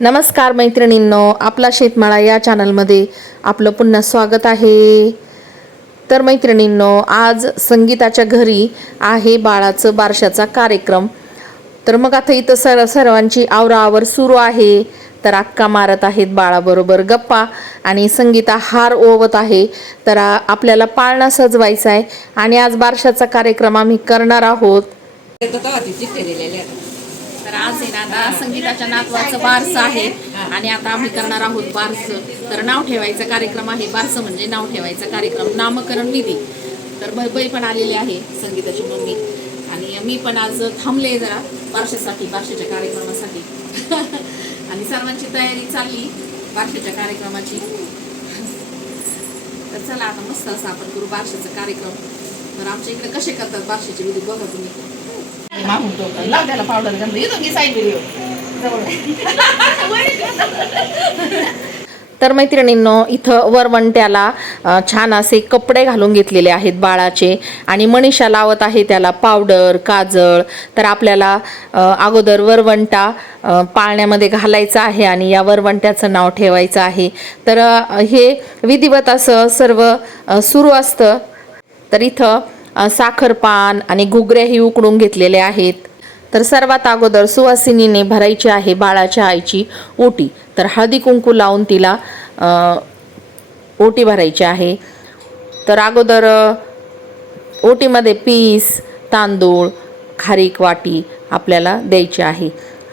नमस्कार मैत्रिणींनो आपला शेतमाळा या चॅनलमध्ये आपलं पुन्हा स्वागत आहे. तर मैत्रिणींनो आज संगीताच्या घरी आहे बाळाचं बारशाचा कार्यक्रम. तर मग आता इथं सर सर्वांची आवराआवर सुरू आहे. तर अक्का मारत आहेत बाळाबरोबर गप्पा आणि संगीता हार ओवत आहे. तर आपल्याला पाळणा सजवायचा आहे आणि आज बारशाचा कार्यक्रम आम्ही करणार आहोत. तर आज आहे ना आता संगीताच्या नातवाचं बारस आहे. आणि आता आम्ही करणार आहोत बारस. तर नाव ठेवायचा कार्यक्रम आहे. बारस म्हणजे नाव ठेवायचा कार्यक्रम. नामकरण विधी. तर बाई पण आलेली आहे संगीताची मम्मी. आणि मी पण आज थांबले जरा बारशासाठी बारशाच्या कार्यक्रमासाठी. आणि सर्वांची तयारी चालली बारशाच्या कार्यक्रमाची. तर चला आता मस्त असं आपण करू बारशाचा कार्यक्रम. तर आमच्या इकडे कसे करतात बारशाचे विधी? बघा तुम्ही. मागून लाव त्याला पावडर गंध येतो की साईड व्हिडिओ तर मैत्रिणींनो इथं वरवंट्याला छान असे कपडे घालून घेतलेले आहेत बाळाचे आणि मनीषा लावत आहे त्याला पावडर काजळ. तर आपल्याला अगोदर वरवंटा पाळण्यामध्ये घालायचा आहे आणि या वरवंट्याचं नाव ठेवायचं आहे. तर हे विधिवत असं सर्व सुरू असतं. तर इथं साखरपान आणि घुगऱ्याही उकडून घेतलेले आहेत. तर सर्वात अगोदर सुवासिनीने भरायची आहे बाळाच्या आईची ओटी. तर हळदी कुंकू लावून तिला ओटी भरायची आहे. तर अगोदर ओटीमध्ये पीस तांदूळ खारीक वाटी आपल्याला द्यायची आहे.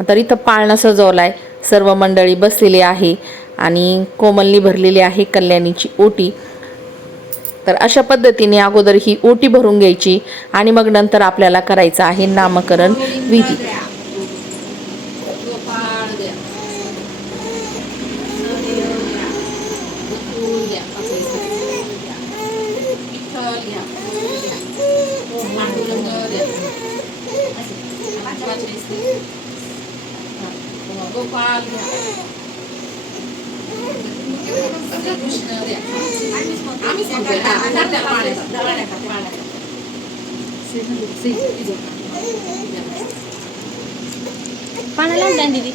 तर इथं पाळणा सजवला आहे सर्व मंडळी बसलेली आहे आणि कोमलनी भरलेली आहे कल्याणीची ओटी. तर अशा पद्धतीने अगोदर ही ओटी भरून घ्यायची आणि मग नंतर आपल्याला करायचं आहे नामकरण विधी. Gopal Panalang dan Didi.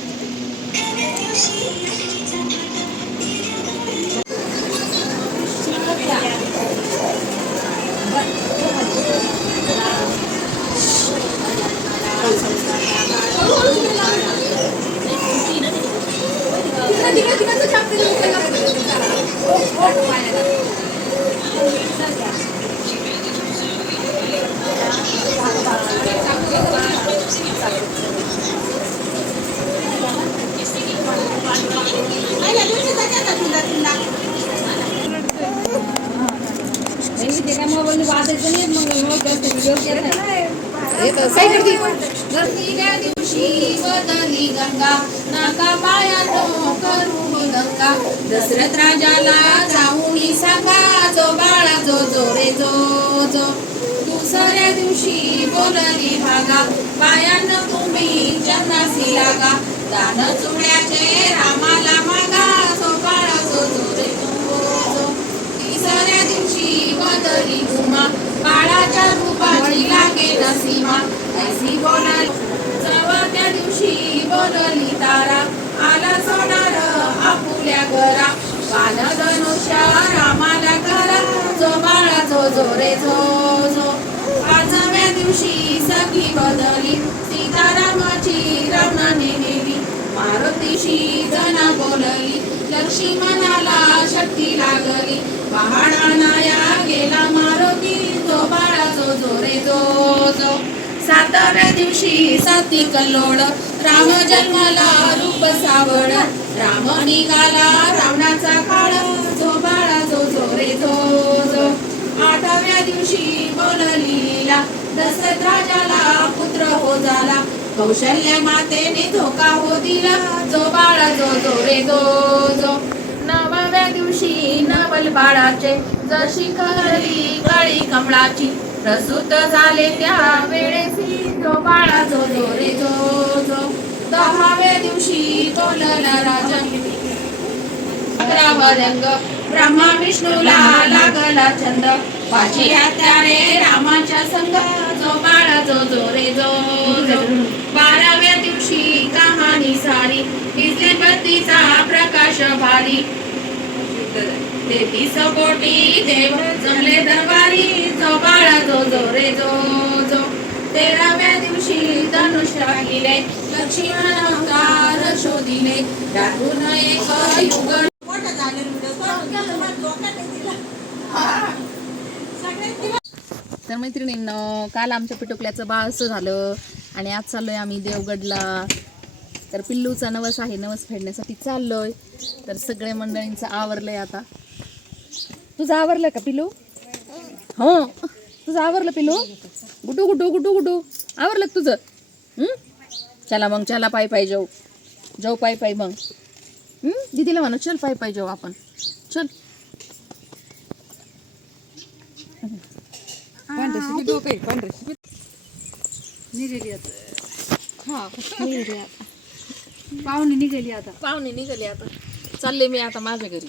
बदली गंगा नाका करू दशरथ राजाला जाऊनी सांगा जो बाळा जो जो रे जो जो दुसऱ्या दिवशी बोलली भागा पायानं तुम्ही जन्मासी लागा. दान चुड्याचे रामाला दिवशी बोलाली चवथ्या दिवशी बोलली तारा. आला सोनार आपुल्या घरा पान धनुष्या रामाला करा जो बाळा जो जो रे जो जो. पाचव्या दिवशी सखी बदली. सीतारामाची रावणाने नेली. मारुतीशी जना बोलली. लक्ष्मी मनाला शक्तीला दिवशी साती कल्लोळ राम जन्माला रूप सावळ. राम निघाला रावणाचा काळ. जो बाळा जो जो रे जो जो. आठव्या दिवशी बोललीला दशरथ राजाला पुत्र हो झाला कौशल्य मातेने धोका हो दिला. जो बाळा जो जो रे जो जो. नवव्या दिवशी नवल बाळाचे जशी खरली काळी कमळाची प्रसूत झाले त्या वेळेस तो बाळा जो जो रे जो जो दहाव्या दिवशी बोलला राजा अकरावा रंग ब्रह्मा विष्णूला लागला छंद. पाची हत्यारे रामाच्या संग जो बाळा जो जो रे जो जो बाराव्या दिवशी कहाणी सारी. भिजली पतीचा प्रकाश भारी. तेहतीस कोटी देव जमले दरबारी जो बाळा जो जो रे जो जो. तेराव्या दिवशी धनुष राहिले लक्ष्मीकार शोधिले. त्यातून एक युग तर मैत्रिणींनो काल आमच्या पिटुकल्याचं बाळसं झालं आणि आज चाललोय आम्ही देवगडला. तर पिल्लूचा नवस आहे. नवस फेडण्यासाठी चाललोय. तर सगळे मंडळींचं आवरलंय आता. तुझं आवरलं का पिल्लू हो. तुझं आवरलं पिल्लू गुटू गुटू गुटू गुटू आवरलं का तुझं? चला मग चला पाय पाय जाऊ. जाऊ पाय पाय मग? दीदीला म्हणा चल पाय पाय जाऊ आपण. चल. हा. पाहुणे निघाली आता. पाहुणे निघाले आता. चालले मी आता माझ्या घरी.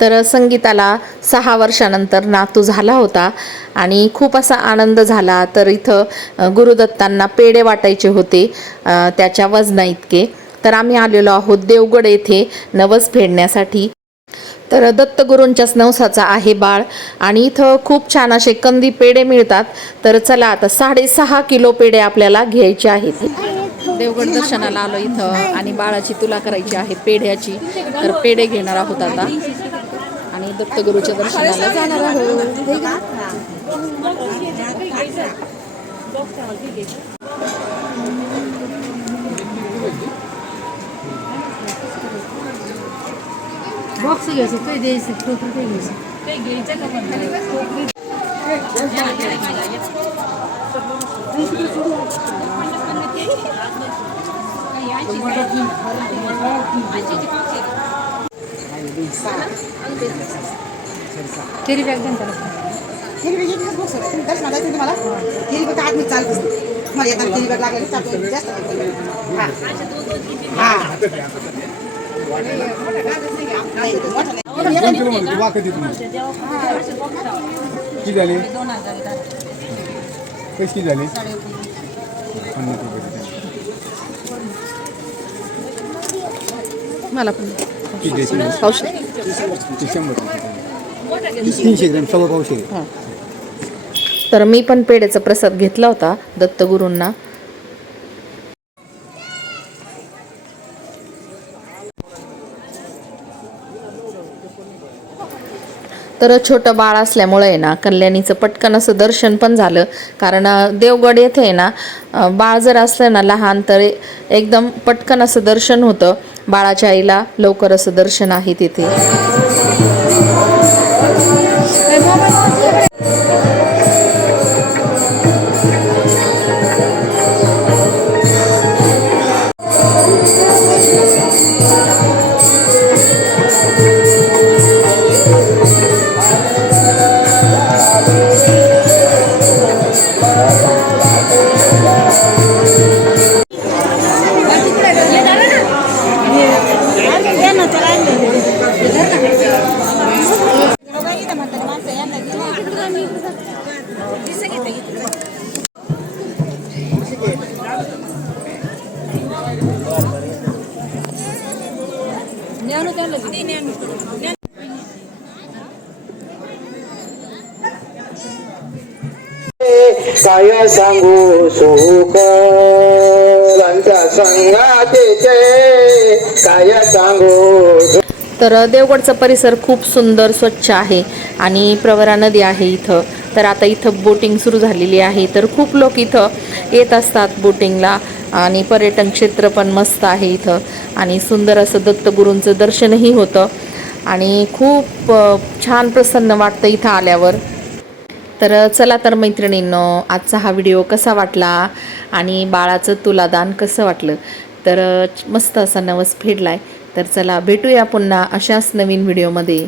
तर संगीताला सहा वर्षानंतर नातू झाला होता आणि खूप असा आनंद झाला. तर इथं गुरुदत्तांना पेढे वाटायचे होते त्याच्या वजना इतके. तर आम्ही आलेलो आहोत देवगड येथे नवस फेडण्यासाठी. तर दत्तगुरूंच्याच नवसाचा आहे बाळ आणि इथं खूप छान असे कंदी पेढे मिळतात. तर चला आता साडेसहा किलो पेढे आपल्याला घ्यायचे आहेत. देवगड दर्शनाला आलो इथं आणि बाळाची तुला करायची आहे पेढ्याची. तर पेढे घेणार आहोत आता. आणि दत्तगुरूच्या दर्शनाला जाणार आहोत. बॉक्स घ्यायचं काही द्यायचं टोकरी काही घ्यायचं. काही घ्यायचं का कॅरी बॅग द्या ना त्याला. हिरवी हिरवीच बघ सर दर्शनाला जायचं तुम्हाला? हिरवी बघ आत मी चालत. असते मला येताना हिरवी बघ लागली चालतो जास्त हा. हा. किती झाले? किती झाले? मला पण. पावशे तीनशे ग्रॅम सव्वा पावशे. तर मी पण पेढेचा प्रसाद घेतला होता दत्तगुरूंना. तर छोटं बाळ असल्यामुळे आहे ना कल्याणीचं पटकन असं दर्शन पण झालं. कारण देवगड येथे आहे ना बाळ जर असलं ना लहान तर एकदम पटकन असं दर्शन होतं. बाळाच्या आईला लवकर असं दर्शन आहे तिथे. काय सांगू सुख त्यांच्या संगातीचे काय सांगू तर देवगडचा परिसर खूप सुंदर स्वच्छ आहे आणि प्रवरा नदी आहे इथं. तर आता इथं बोटिंग सुरू झालेली आहे. तर खूप लोक इथं येत असतात बोटिंगला. आणि पर्यटन क्षेत्र पण मस्त आहे इथं. आणि सुंदर असं दत्तगुरूंचं दर्शनही होतं. आणि खूप छान प्रसन्न वाटतं इथं आल्यावर. तर चला तर मैत्रिणींनो आजचा हा व्हिडिओ कसा वाटला? आणि बाळाचं तुलादान कसं वाटलं? तर मस्त असा नवस फेडलाय. तर चला भेटूया पुन्हा अशाच नवीन व्हिडिओमध्ये.